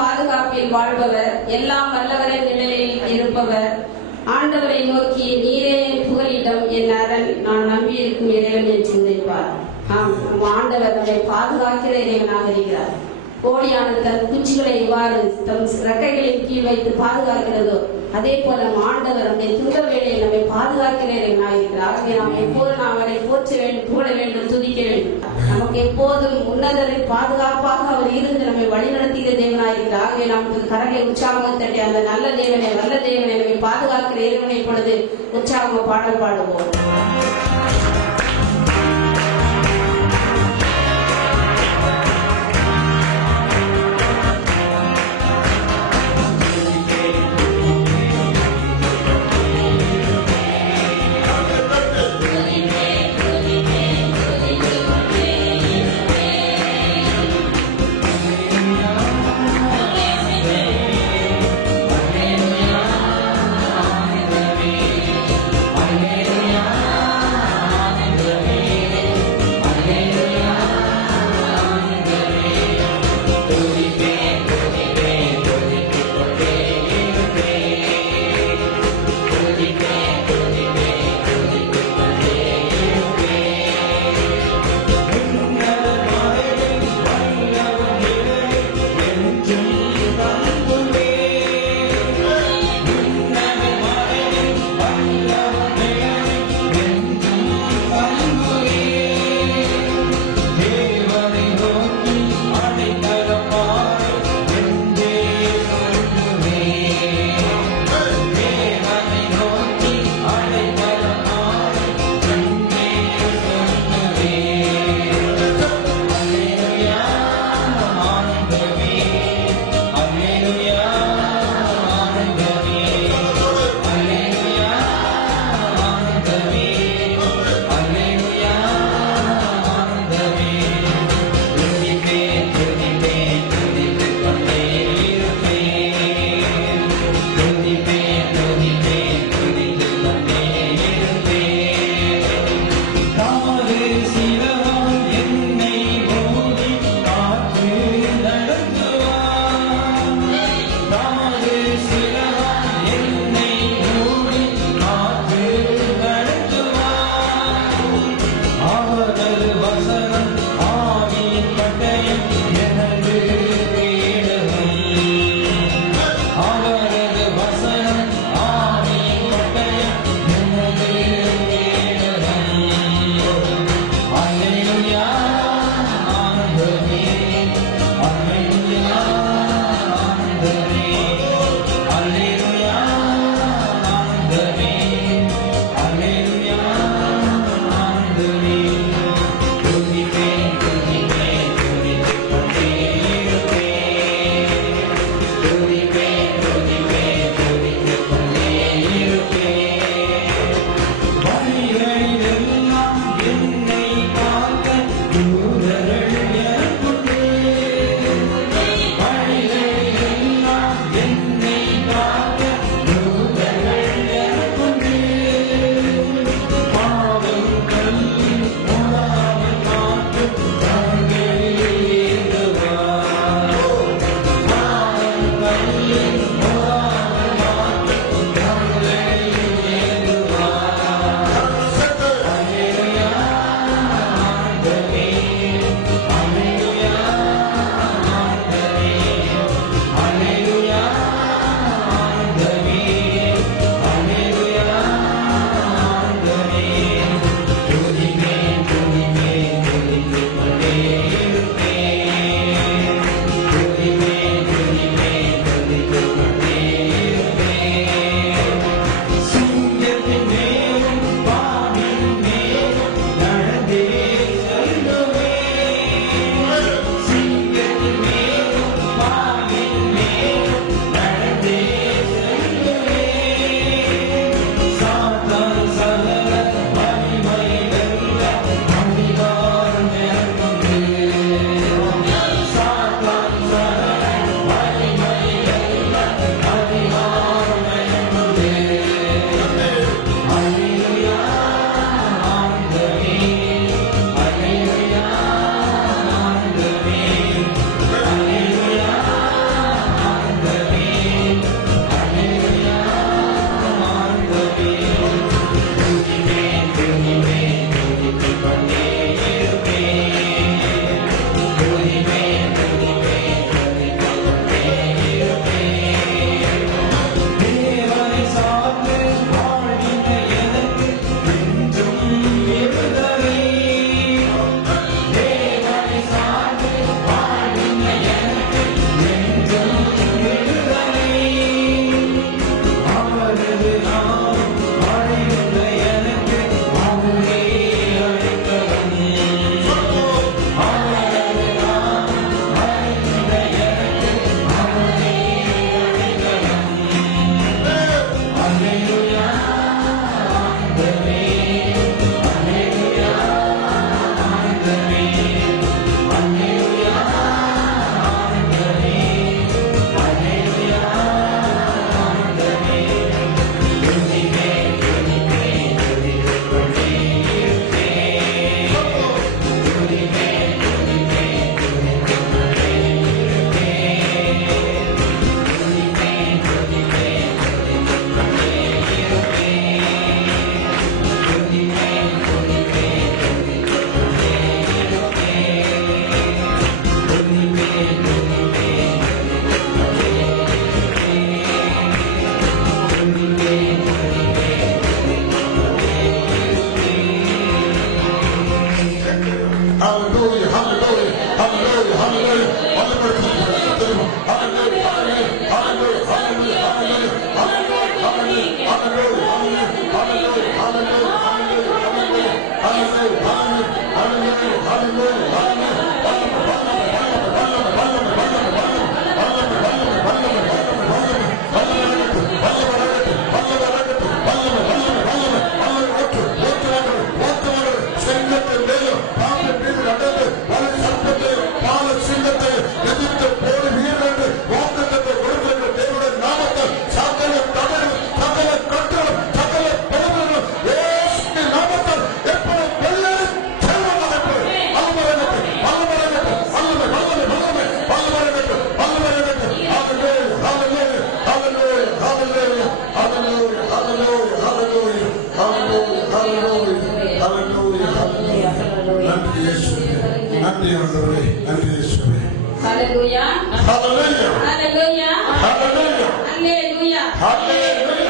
பாதுகாப்பில் வாழ்பவர், எல்லாம் வல்லவரின் நிழலில் இருப்பவர், ஆண்டவரை நோக்கி நீரே புகலிடம், என் அரண், நான் நம்பியிருக்கும் இறைவன் என்று உரைப்பார். ஆண்டவர் நம்மை பாதுகாக்கிற இறைவனாக இருக்கிறார். கோழியானது தன் குஞ்சுகளை இவ்வாறு தம் ரெக்கைகளின் கீழ் வைத்து பாதுகாக்கிறதோ அதே போல ஆண்டவர் நம்முடைய துன்ப வேளையில் நம்மை பாதுகாக்கிற இறைவனாக இருக்கிறார். ஆகவே நாம் எப்போதும் அவரை போற்ற வேண்டும், புகழ வேண்டும், துதிக்க வேண்டும். நமக்கு எப்போதும் உன்னதரின் பாதுகாப்பாக அவர் இருந்து நம்மை வழிநடத்துகிற தேவனாக இருக்கிறார். ஆகவே நமக்கு கரங்களை உற்சாகமாக தட்டி அந்த நல்ல தேவனை, வல்ல தேவனை, நம்மை பாதுகாக்கிற இறைவனை பொழுது உற்சாகமாக பாடல் பாடுவோம். நன்றி ஆண்டவரே, நன்றி இயேசுவே. ஹalleluya ஹalleluya ஹalleluya ஹalleluya ஹalleluya ஹalleluya.